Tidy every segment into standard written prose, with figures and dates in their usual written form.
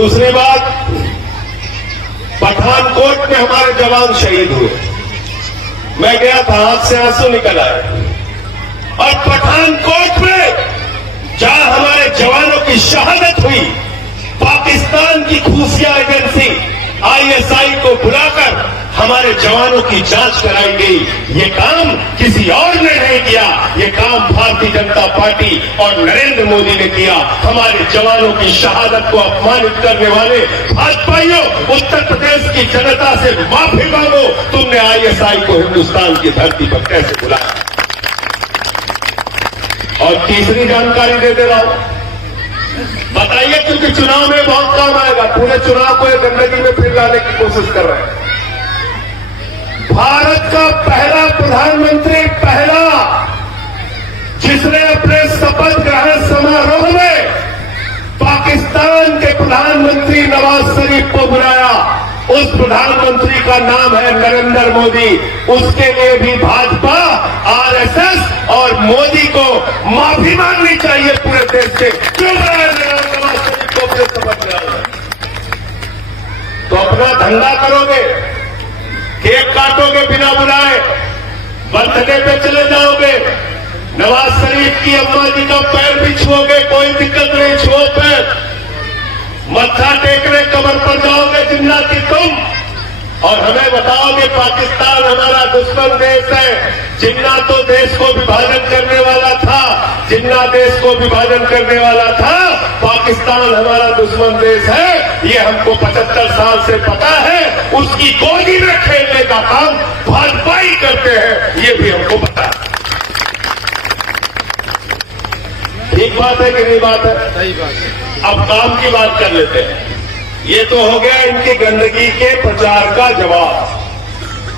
दूसरी बात, पठानकोट में हमारे जवान शहीद हुए। मैं गया था, आंख से आंसू निकल आए। और पठानकोट में जहां हमारे जवानों की शहादत हुई, पाकिस्तान की खुफिया एजेंसी आईएसआई को बुलाकर हमारे जवानों की जांच कराई गई। ये काम किसी और ने नहीं किया, ये काम भारतीय जनता पार्टी और नरेंद्र मोदी ने किया। हमारे जवानों की शहादत को अपमानित करने वाले भाजपाइयों, उत्तर प्रदेश की जनता से माफी मांगो। तुमने आईएसआई को हिंदुस्तान की धरती पर कैसे बुलाया? और तीसरी जानकारी दे दे रहा हूं, बताइए, क्योंकि चुनाव में बहुत काम आएगा। पूरे चुनाव को एक गंदगी में फिर लाने की कोशिश कर रहे हैं। भारत का पहला प्रधानमंत्री, पहला जिसने अपने शपथ ग्रहण समारोह में पाकिस्तान के प्रधानमंत्री नवाज शरीफ को बुलाया, उस प्रधानमंत्री का नाम है नरेंद्र मोदी। उसके लिए भी भाजपा, आरएसएस और मोदी को माफी मांगनी चाहिए पूरे देश से। क्यों बुलाया नवाज शरीफ को अपने शपथ ग्रहण? तो अपना धंधा करोगे, केक काटोगे बिना बुलाए, बर्थडे पे चले जाओगे, नवाज शरीफ की अम्मा जी का पैर भी छुओगे, कोई दिक्कत नहीं, छुओ पैर, मत्था टेकने कमर पर जाओगे जिन्नाती तुम, और हमें बताओगे पाकिस्तान हमारा दुश्मन देश है। जिन्ना तो देश को विभाजन करने वाला था, जिन्ना देश को विभाजन करने वाला था, पाकिस्तान हमारा दुश्मन देश है, ये हमको 75 साल से पता है। उसकी गोदी में खेलने का काम भाजपा ही करते हैं, ये भी हमको पता है। ठीक बात है कि नहीं बात है? सही बात है। अब काम की बात कर लेते हैं। ये तो हो गया इनकी गंदगी के प्रचार का जवाब।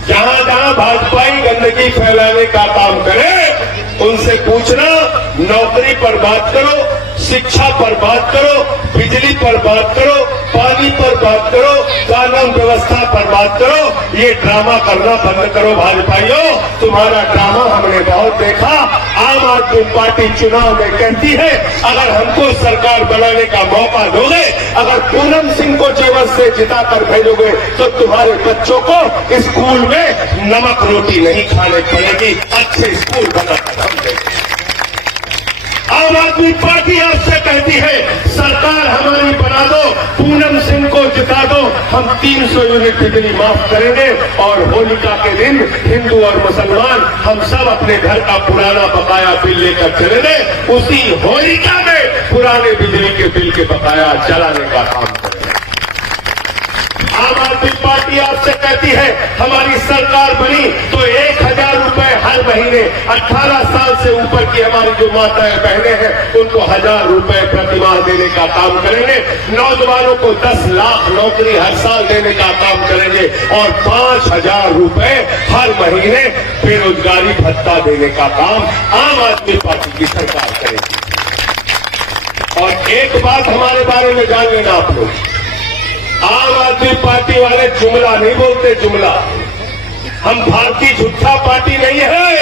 जहां जहां भाजपाई गंदगी फैलाने का काम करे, उनसे पूछना, नौकरी पर बात करो, शिक्षा पर बात करो, बिजली पर बात करो, पानी पर बात करो, कानून व्यवस्था पर बात करो। ये ड्रामा करना बंद करो भाजपाइयों, तुम्हारा ड्रामा हमने बहुत देखा। आम आदमी पार्टी चुनाव में कहती है, अगर हमको सरकार बनाने का मौका दोगे, अगर पूनम सिंह को जेवर से जिताकर भेजोगे, तो तुम्हारे बच्चों को स्कूल में नमक रोटी नहीं खाने पड़ेगी, अच्छे स्कूल बनाकर हम देंगे। आम आदमी पार्टी आपसे कहती है, सरकार हमारी बना दो, पूनम सिंह को जिता दो, हम 300 यूनिट बिजली माफ करेंगे, और होलिका के दिन हिंदू और मुसलमान हम सब अपने घर का पुराना बकाया बिल लेकर चलेंगे, उसी होलिका में पुराने बिजली के बिल के बकाया चलाने का काम करेंगे। आम आदमी पार्टी आपसे कहती है, हमारी सरकार बनी तो 1000 रुपए हर महीने, 18 साल से ऊपर की हमारी जो माताएं बहनें हैं, उनको 1000 रुपए प्रति माह देने का काम करेंगे। नौजवानों को 10 लाख नौकरी हर साल देने का काम करेंगे, और 5000 रुपए हर महीने बेरोजगारी भत्ता देने का काम आम आदमी पार्टी की सरकार करेगी। और एक बात हमारे बारे में जान लेना आप लोग, आम आदमी पार्टी वाले जुमला नहीं बोलते, जुमला। हम भारतीय झूठा पार्टी नहीं है,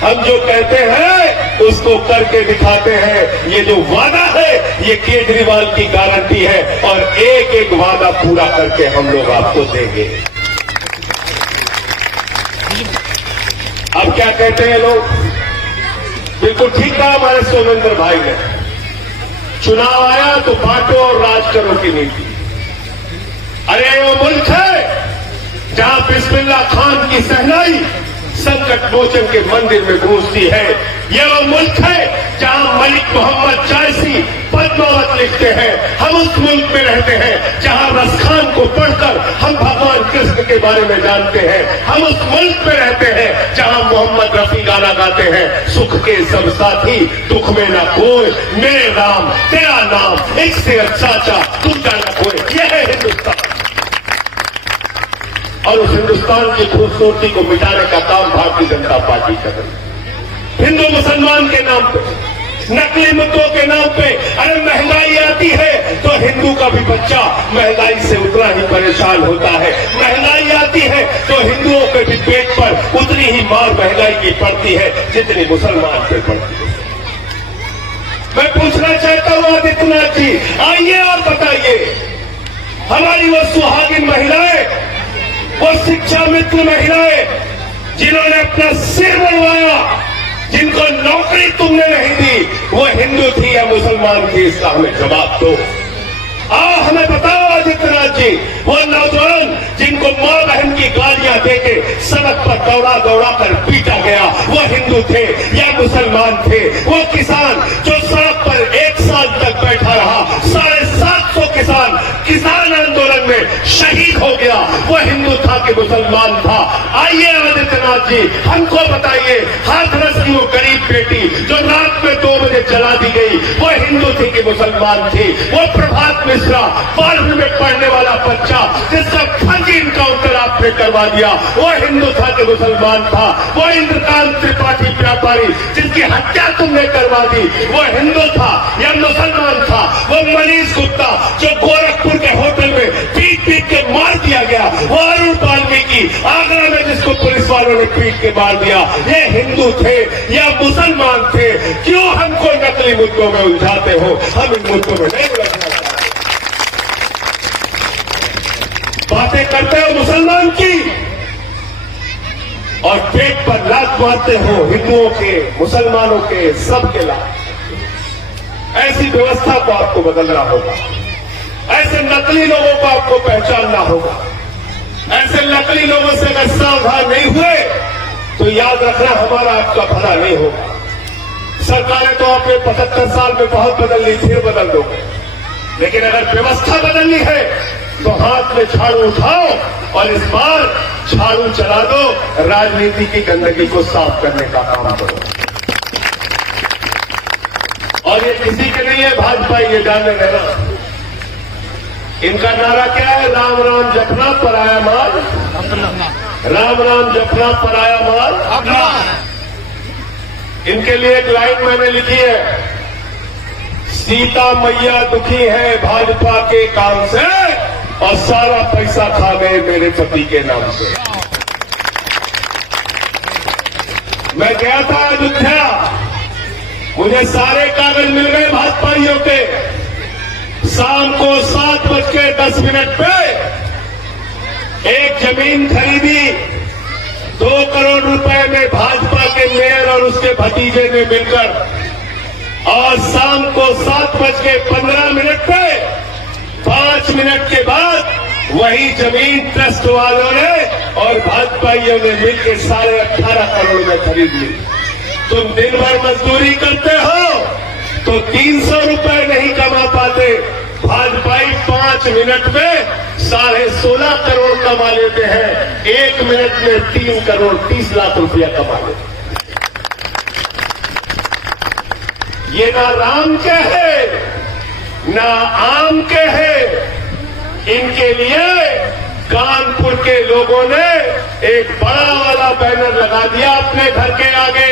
हम जो कहते हैं उसको करके दिखाते हैं। ये जो वादा है, ये केजरीवाल की गारंटी है, और एक एक वादा पूरा करके हम लोग आपको देंगे। अब क्या कहते हैं लोग, बिल्कुल ठीक कहा हमारे सोमेंद्र भाई ने, चुनाव आया तो बांटो और राज करो की नीति। अरे वो मुल्क है जहां बिस्मिल्लाह खान की सहनाई संकट मोचन के मंदिर में गूंजती है। यह वो मुल्क है जहां मलिक मोहम्मद जायसी पद्मावत लिखते हैं। हम उस मुल्क में रहते हैं जहां रसखान को पढ़कर हम भगवान कृष्ण के बारे में जानते हैं। हम उस मुल्क में रहते हैं जहां मोहम्मद रफी गाना गाते हैं, सुख के सब साथी दुख में ना कोई, मेरे राम तेरा नाम एक से अच्छा तुम जाना कोई। यह है हिंदुस्तान, और उस हिंदुस्तान की खूबसूरती को मिटाने का काम भारतीय जनता पार्टी कर रही है। हिंदू मुसलमान के नाम पे, नकली मुद्दों के नाम पे, अरे महंगाई आती है तो हिंदू का भी बच्चा महंगाई से उतना ही परेशान होता है। महंगाई आती है तो हिंदुओं के भी पेट पर उतनी ही मार महंगाई की पड़ती है जितनी मुसलमान पे पड़ती है। मैं पूछना चाहता हूं आदित्यनाथ जी, आइए और बताइए, हमारी वो सुहागिन महिलाएं, वो शिक्षा मित्र महिलाएं जिन्होंने अपना सिर बनवाया, जिनको नौकरी तुमने नहीं दी, वो हिंदू थी या मुसलमान थी, इसका हमें जवाब दो। आओ हमें बताओ आदित्यनाथ जी, वो नौजवान जिनको मां बहन की गालियां देके सड़क पर दौड़ा दौड़ा कर पीटा गया, वो हिंदू थे या मुसलमान थे? वो किसान जो सड़क पर 1 साल तक बैठा रहा, 750 किसान आंदोलन में शहीद हो गया, वो हिंदू था कि मुसलमान था? आइए आदित्यनाथ जी, हमको बताइए। हाथरस की वो गरीब बेटी जो रात में 2 बजे जला दी गई, वो हिंदू थी कि मुसलमान थी? वो प्रभात मिश्रा 12वीं में पढ़ने वाला बच्चा जिसका फर्जी इनकाउंटर आपने करवा दिया, वो हिंदू था कि मुसलमान था? वो इंद्रकांत त्रिपाठी व्यापारी जिसकी हत्या तुमने करवा दी, वो हिंदू था या मुसलमान था? वो मनीष गुप्ता जो गोरखपुर के होटल में पीट पीट के मार दिया गया, वो अरुण वाल्मीकि आगरा में जिसको पुलिस वालों ने पीट के मार दिया, ये हिंदू थे या मुसलमान थे? क्यों हमको नकली मुद्दों में उलझाते हो? हम इन मुद्दों में नहीं उलझना चाहते। बातें करते हो मुसलमान की और पेट पर लात मारते हो हिंदुओं के, मुसलमानों के, सबके लात। ऐसी व्यवस्था को आपको बदलना होगा, ऐसे नकली लोगों को आपको पहचानना होगा। ऐसे नकली लोगों से अगर सावधान नहीं हुए तो याद रखना हमारा आपका भला नहीं होगा। सरकारें तो आपने 75 साल में बहुत बदल ली, फिर बदल दोगे, लेकिन अगर व्यवस्था बदलनी है तो हाथ में झाड़ू उठाओ और इस बार झाड़ू चला दो, राजनीति की गंदगी को साफ करने का काम करो। और ये किसी के नहीं है भाजपा, ये जाने रहना। इनका नारा क्या है? राम राम जपना पराया माल, राम राम जपना पराया माल। इनके लिए एक लाइन मैंने लिखी है, सीता मैया दुखी है भाजपा के काम से और सारा पैसा खा गए मेरे पति के नाम से। मैं गया था अयोध्या, मुझे सारे कागज मिल गए भाजपाइयों के। शाम को 7:10 पे एक जमीन खरीदी 2 करोड़ रुपए में भाजपा के मेयर और उसके भतीजे ने मिलकर, और शाम को 7:15 पे 5 मिनट के बाद वही जमीन ट्रस्ट वालों ने और भाजपाइयों ने मिलकर 18.5 करोड़ में खरीद ली। तुम दिन भर मजदूरी करते हो तो 300 रुपए नहीं कमा पाते, भाजपाई 5 मिनट में 16.5 करोड़ कमा लेते हैं। 1 मिनट में 3 करोड़ 30 लाख रुपया कमा लेते हैं। ये ना राम के है ना आम के है, इनके लिए कानपुर के लोगों ने एक बड़ा वाला बैनर लगा दिया अपने घर के आगे,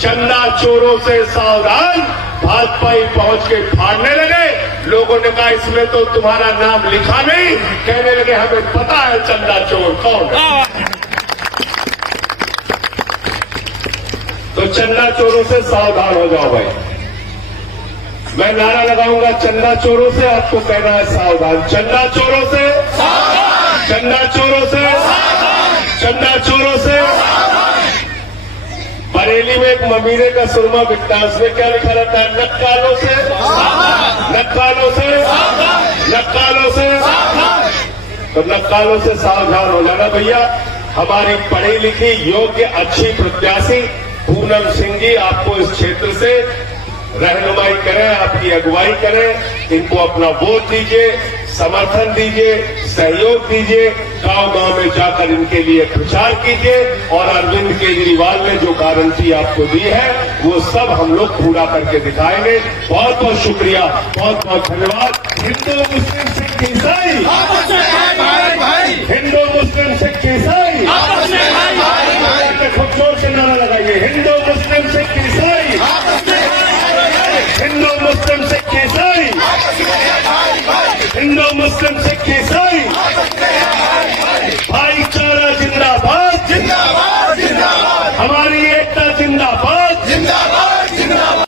चंदा चोरों से सावधान। भाजपाई पहुंच के फाड़ने लगे। लोगों ने कहा इसमें तो तुम्हारा नाम लिखा नहीं, कहने लगे हमें पता है चंदा चोर कौन है। तो चंदा चोरों से सावधान हो जाओ भाई। मैं नारा लगाऊंगा चंदा चोरों से, आपको कहना है सावधान। चंदा चोरों से, चंदा चोरों से, चंदा चोरों से। बरेली में एक ममीरे का सुरमा बिकता है, उसमें क्या लिखा रहता है? नक्कालों से, नक्कालों से, नक्कालों से। तो नक्कालों से सावधान हो जाना भैया। हमारी पढ़ी लिखी योग्य अच्छी प्रत्याशी पूनम सिंह जी आपको इस क्षेत्र से रहनुमाई करें, आपकी अगुवाई करें। इनको अपना वोट दीजिए, समर्थन दीजिए, सहयोग दीजिए, गांव-गांव में जाकर इनके लिए प्रचार कीजिए। और अरविंद केजरीवाल ने जो गारंटी आपको दी है वो सब हम लोग पूरा करके दिखाएंगे। बहुत बहुत शुक्रिया, बहुत बहुत धन्यवाद। हिंदू मुस्लिम सिख ईसाई, हिंदू मुस्लिम सिख ईसाई, खूब जोर से नारा लगाइए, हिंदू मुस्लिम सिख ईसाई, हिंदू मुस्लिम सिख ईसाई, हिंदू मुस्लिम सिख ईसाई।